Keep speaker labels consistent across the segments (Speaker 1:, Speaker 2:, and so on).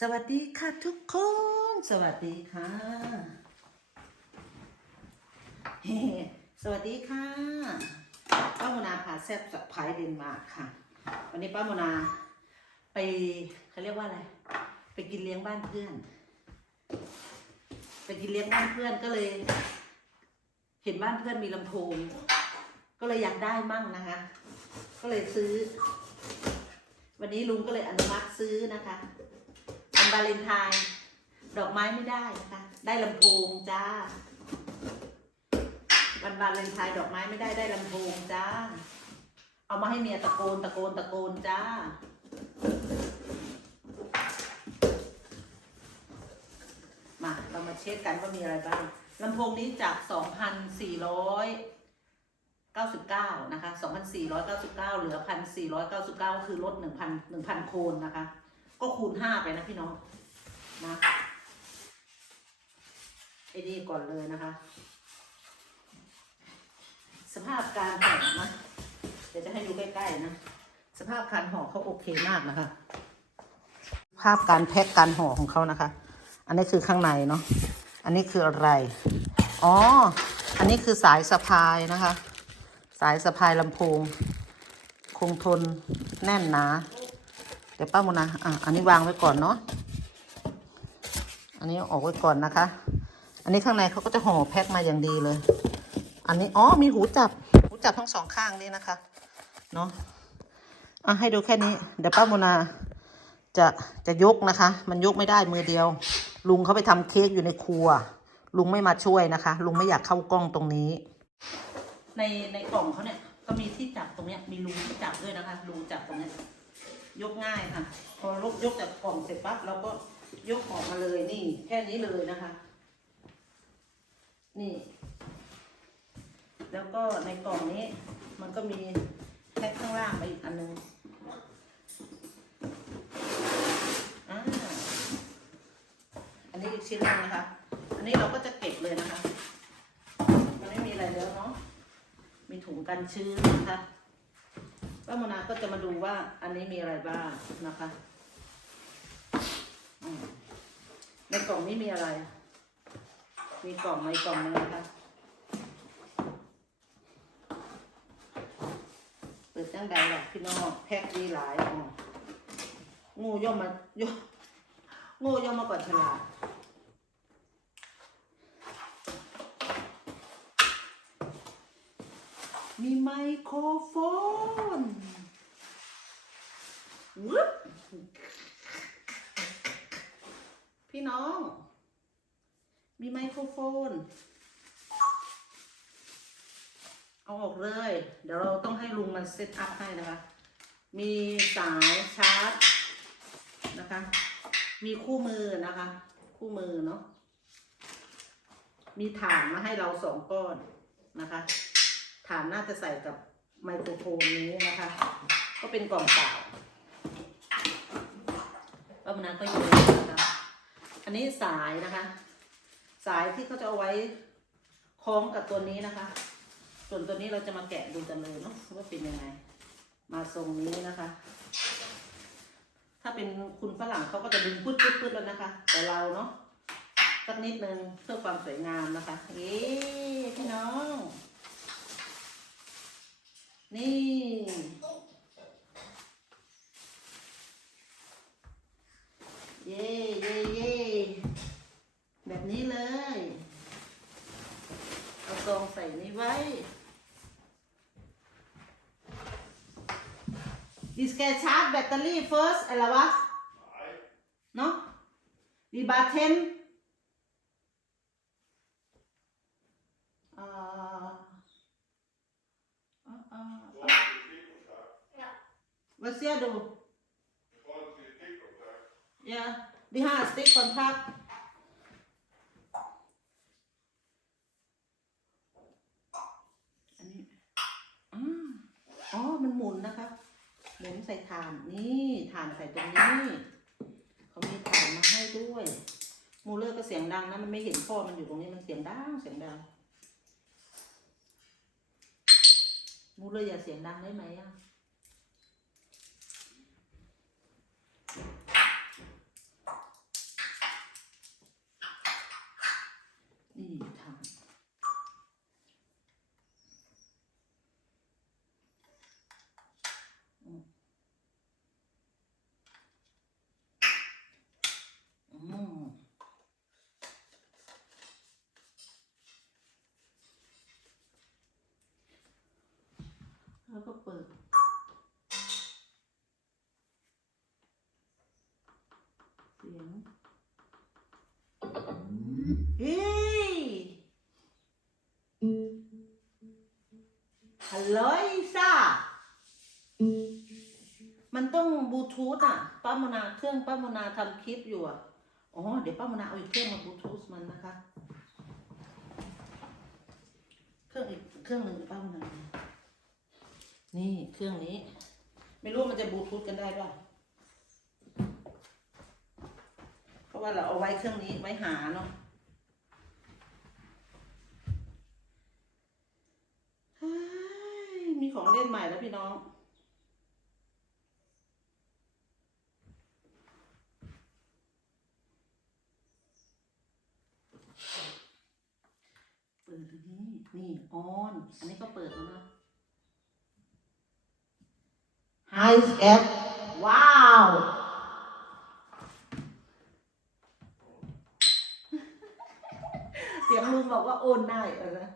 Speaker 1: สวัสดีค่ะทุกคน สวัสดีค่ะเฮ้สวัสดีค่ะ ป้าโมนาพาแซ่บจากพายเดนมาร์กค่ะ วันนี้ป้าโมนาไปเขาเรียกว่าอะไร ไปกินเลี้ยงบ้านเพื่อน ไปกินเลี้ยงบ้านเพื่อนก็เลย เห็นบ้านเพื่อนมีลำโพง ก็เลยอยากได้มั่งนะคะ ก็เลยซื้อ วันนี้ลุงก็เลยอนุมัติซื้อนะคะ วาเลนไทน์ดอกไม้ไม่ได้นะคะได้ลำโพงจ้า วันวาเลนไทน์ดอกไม้ไม่ได้ได้ลำโพงจ้า เอามาให้เมียตะโกนตะโกนตะโกนจ้ามาเรามาเช็คกันว่ามีอะไรบ้างลำโพงนี้จาก 2,499 นะคะ 2,499 เหลือ 1,499 คือลด1,000 1,000 โคนนะคะ ก็คูณ5ไปนะพี่น้องนะไอ้นี่ก่อนเลยนะคะ สภาพการห่อนะเดี๋ยวจะให้ดูใกล้ๆนะสภาพการห่อเขาโอเคมากนะคะ ภาพการแพ็คการห่อของเขานะคะ อันนี้คือข้างในเนาะอันนี้คืออะไร อ๋อ อันนี้คือสายสะพายนะคะ สายสะพายลำโพง คงทนแน่นหนา เดี๋ยวป้าโมนาอะอันนี้วางไว้ก่อนเนาะอันนี้ออกไว้ก่อนนะคะ อันนี้ข้างในเขาก็จะห่อแพ็คมาอย่างดีเลย อันนี้อ๋อมีหูจับ หูจับทั้งสองข้างนี่นะคะเนาะอะให้ดูแค่นี้เดี๋ยวป้าโมนาจะจะยกนะคะ มันยกไม่ได้มือเดียว ลุงเขาไปทำเค้กอยู่ในครัว ลุงไม่มาช่วยนะคะ ลุงไม่อยากเข้ากล้องตรงนี้ ในในกล่องเขาเนี่ยก็มีที่จับตรงเนี้ยมีรูที่จับด้วยนะคะรูจับตรงเนี้ย ยกง่ายค่ะ พอลุกยกจากกล่องเสร็จปั๊บเราก็ยกออกมาเลยนี่ แค่นี้เลยนะคะ นี่ แล้วก็ในกล่องนี้ มันก็มีแพ็คข้างล่างไปอีกอันนึงอ่าอันนี้อีกชิ้นหนึงนะคะ อันนี้เราก็จะเก็บเลยนะคะ มันไม่มีอะไรแล้วเนาะ มีถุงกันชื้นนะคะ ป้ามนาก็จะมาดูว่าอันนี้มีอะไรบ้างนะคะในกล่องนี้มีอะไร มีกล่องในกล่องนึงนะคะ เปิดจังใดล่ะพี่น้องแพ็คดีหลายอ๋องูย่อมมาย่องูย่อมมาก่อนฉลาดมีไมโครโฟน วึบพี่น้อง มีไมโครโฟน เอาออกเลย เดี๋ยวเราต้องให้ลุงมันเซตอัพให้นะคะ มีสายชาร์จนะคะ มีคู่มือนะคะ คู่มือเนาะ มีฐานมาให้เราสองก้อนนะคะ ฐานน่าจะใส่กับไมโครโฟนนี้นะคะ ก็เป็นกล่องเปล่า ป้ามันนาก็อยู่นะคะอันนี้สายนะคะ สายที่เขาจะเอาไว้คล้องกับตัวนี้นะคะ ส่วนตัวนี้เราจะมาแกะดูกันเลยเนาะว่าเป็นยังไง มาทรงนี้นะคะ ถ้าเป็นคุณฝรั่งเขาก็จะดึงพุดพุดพุดแล้วนะคะ แต่เราเนาะสักนิดนึงเพื่อความสวยงามนะคะเย้พี่น้อง นี่ เย่เย่เย่แบบนี้เลย เอาซองใส่นี้ไว้ แกชาร์จแบตเตอรี่ first อะไรวะ เนาะดีบาเทนอ่าอ่าวัดเสียดู yeah ดีห้าสติ๊กคอนทักอันนี้อ๋อ มันหมุนนะคะ หมุนใส่ถ่านนี่ถ่านใส่ตรงนี้เขามีถ่านมาให้ด้วยมูเลอร์ก็เสียงดังนะมันไม่เห็นพ่อมันอยู่ตรงนี้มันเสียงดังเสียงดังมูเลอร์อย่าเสียงดังได้ไหมอะ แล้วก็เปิด เสียงเฮ้ยฮัลโหลอีซ่า มันต้องบลูทูธอะ ป้ามนาเครื่องป้ามนาทำคลิปอยู่อะ อ๋อ เดี๋ยวป้ามนาเอาอีกเครื่องมาบลูทูธมันนะคะ เครื่องอีกเครื่องหนึ่งป้ามนา นี่เครื่องนี้ ไม่รู้มันจะบลูทูธกันได้ป่ะเพราะว่าเราเอาไว้เครื่องนี้ไว้หาเนาะมีของเล่นใหม่แล้วพี่น้องเปิดอันนี้นี่ออน อันนี้ก็เปิดแล้วนะ Hi App ว้าวเสียงลุงบอกว่าโอนได้เออนะ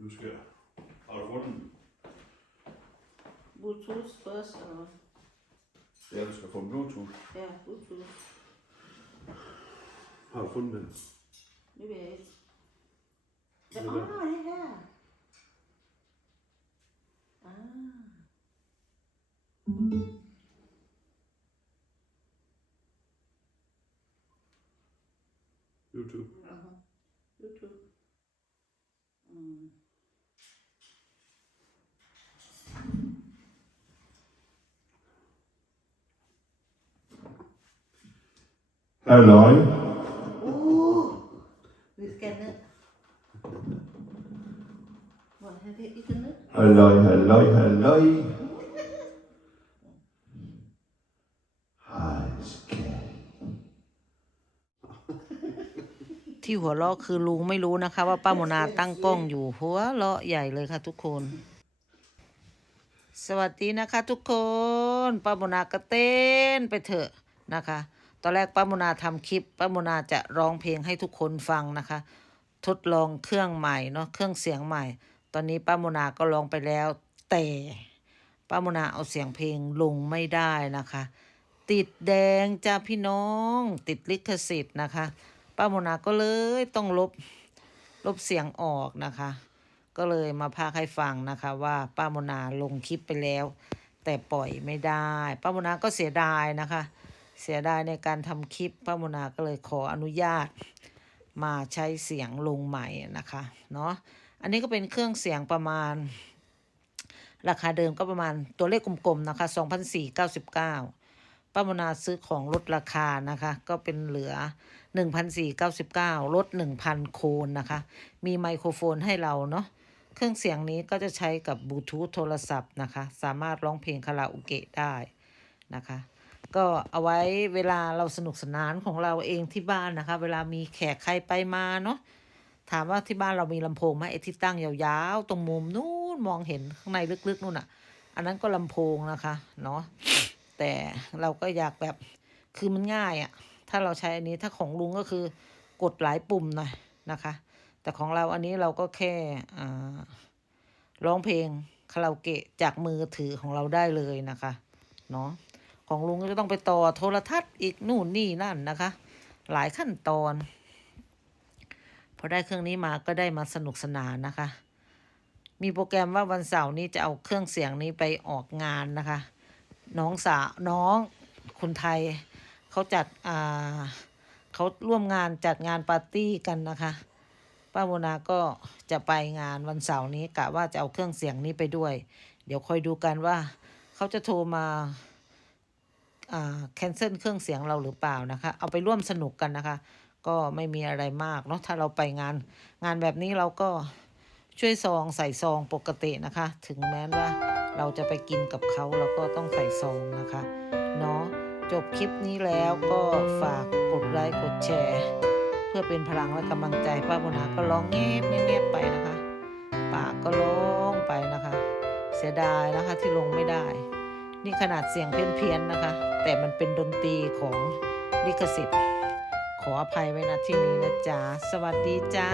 Speaker 2: Du skal... Har du fundet den?
Speaker 1: Bluetooth first เออ
Speaker 2: Ja, du skal få Bluetooth.
Speaker 1: แย่ Bluetooth
Speaker 2: Har du fundet den?
Speaker 1: ไม่เบสแต่
Speaker 2: ไม่ YouTube.
Speaker 1: อ่าฮะ YouTube อืม
Speaker 2: Halløj.
Speaker 1: โอ้มีสแกนเนอร์บอกให้พี่อีกนึง
Speaker 2: Halløj, halløj, halløj.
Speaker 1: ที่หัวเราะคือลุงไม่รู้นะคะ ว่าป้าโมนาตั้งกล้องอยู่หัวเราะใหญ่เลยค่ะทุกคน สวัสดีนะคะทุกคนป้าโมนาก็เต้นไปเถอะนะคะ ตอนแรกป้าโมนาทำคลิปป้าโมนาจะร้องเพลงให้ทุกคนฟังนะคะ ทดลองเครื่องใหม่เนาะเครื่องเสียงใหม่ ตอนนี้ป้าโมนาก็ร้องไปแล้ว แต่ป้าโมนาเอาเสียงเพลงลงไม่ได้นะคะ ติดแดงจ้าพี่น้อง ติดลิขสิทธิ์นะคะ ป้าโมนาก็เลยต้องลบลบเสียงออกนะคะ ก็เลยมาพาให้ฟังนะคะว่าป้าโมนาลงคลิปไปแล้ว แต่ปล่อยไม่ได้ ป้าโมนาก็เสียดายนะคะ เสียดายในการทำคลิปป้าโมนาก็เลยขออนุญาตมาใช้เสียงลงใหม่นะคะเนาะอันนี้ก็เป็นเครื่องเสียงประมาณ ราคาเดิมก็ประมาณตัวเลขกลมๆนะคะ2,499ป้าโมนาซื้อของลดราคานะคะ ก็เป็นเหลือ 1,499 ลด 1,000 โคนนะคะ มีไมโครโฟนให้เราเนาะ เครื่องเสียงนี้ก็จะใช้กับบลูทูธโทรศัพท์นะคะ สามารถร้องเพลงคาราโอเกะได้นะคะ ก็เอาไว้เวลาเราสนุกสนานของเราเองที่บ้านนะคะ เวลามีแขกใครไปมาเนาะ ถามว่าที่บ้านเรามีลำโพงไหมไอ้ที่ตั้งยาวๆ ตรงมุมนู้นมองเห็นข้างในลึกๆนู่นอะ อันนั้นก็ลำโพงนะคะเนาะ แต่เราก็อยากแบบคือมันง่ายอะ่ะ ถ้าเราใช้อันนี้ถ้าของลุงก็คือกดหลายปุ่มหน่อยนะคะ แต่ของเราอันนี้เราก็แค่ร้องเพลงคาราโอเกะจากมือถือของเราได้เลยนะคะเนาะของลุงก็จะต้องไปต่อโทรทัศน์อีกนู่นนี่นั่นนะคะ หลายขั้นตอนพอได้เครื่องนี้มาก็ได้มาสนุกสนานนะคะ มีโปรแกรมว่าวันเสาร์นี้จะเอาเครื่องเสียงนี้ไปออกงานนะคะ น้องสาวน้องคุณไทย เขาจัดอ่าเขาร่วมงานจัดงานปาร์ตี้กันนะคะป้าโมนาก็จะไปงานวันเสาร์นี้กะว่าจะเอาเครื่องเสียงนี้ไปด้วย เดี๋ยวคอยดูกันว่า เขาจะโทรมาอ่าแคนเซิลเครื่องเสียงเราหรือเปล่านะคะ เอาไปร่วมสนุกกันนะคะ ก็ไม่มีอะไรมากเนาะถ้าเราไปงาน งานแบบนี้เราก็ช่วยซองใส่ซองปกตินะคะ ถึงแม้ว่าเราจะไปกินกับเขาเราก็ต้องใส่ซองนะคะ เนาะ จบคลิปนี้แล้วก็ฝากกดไลค์กดแชร์ เพื่อเป็นพลังและกำลังใจป้าบุญหาก็ร้องเงียบเงียบไปนะคะปากก็ร้องไปนะคะ เสียดายนะคะที่ลงไม่ได้ นี่ขนาดเสียงเพี้ยนๆนะคะ แต่มันเป็นดนตรีของลิขสิทธิ์ขออภัยไว้นะที่นี้นะจ๊ะ สวัสดีจ้า